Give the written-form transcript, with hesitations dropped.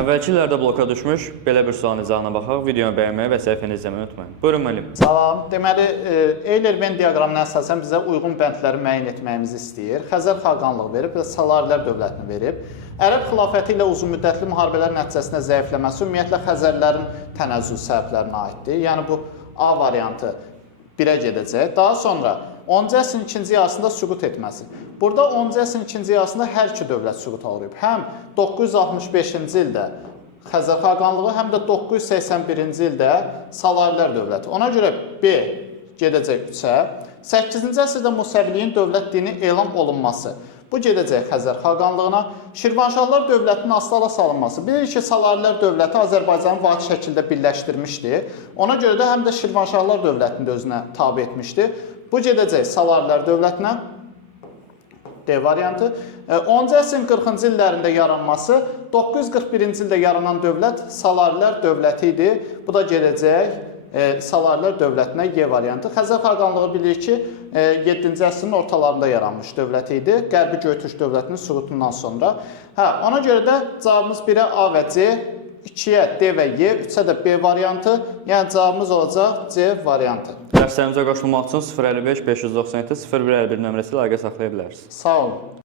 Əvvəlki illərdə bloka düşmüş belə bir sualın izahına baxaq. Videonu bəyənməyi və səhifəni izləməyi unutmayın. Buyurun müəllim. Salam. Deməli, Euler-Venn diaqramına əsasən bizə uyğun bəndləri müəyyən etməyimizi istəyir. Xəzər xaqanlığı verib və Salarilər dövlətini verib. Ərəb xilafəti ilə uzunmüddətli müharibələr nəticəsində zəifləməsi ümumiyyətlə Xəzərlərin tənəzzül səbəblərinə aiddir. Yəni bu A variantı 1-ə gedəcək. Daha sonra 10-cu əsrin ikinci yarısında süqut etməsi. Burada 10-cu əsrin ikinci yarısında hər iki dövlət süqut alıb. Həm 965-ci ildə Xəzər xaqanlığı, həm də 981-ci ildə Salarilər dövləti. Ona görə B gedəcək 3-ə. 8-ci əsrdə Musəviliyin dövlət dini elan olunması. Bu gedəcək Xəzər xaqanlığına. Şirvanşahlar dövlətinin asılı salınması. Bilirik ki, Salarilər dövləti Azərbaycanı vahid şəkildə birləşdirmişdi. Ona görə də həm də Şirvanşahlar dövlətini də özünə tabe etmişdi. Bu gedəcək Salarilər dövlətinə. D variantı. 10-cu əsrin 40-cı illərində yaranması, 941-ci ildə yaranan dövlət Salarilər dövləti idi. Bu da gedəcək Salarilər dövlətinə Y variantı. Xəzər xaqanlığı bilirik ki, 7-ci əsrin ortalarında yaranmış dövlət idi. Qərbi Göytürk dövlətinin süqutundan sonra. Ona görə də cavabımız 1-ə A və C, 2-yə D və Y, 3-ə də B variantı. Yəni cavabımız olacaq C variantı. Dərslərimizə qoşulmaq üçün 055 597 0151 nömrəsi ilə əlaqə saxlaya bilərsiniz. Sağ olun.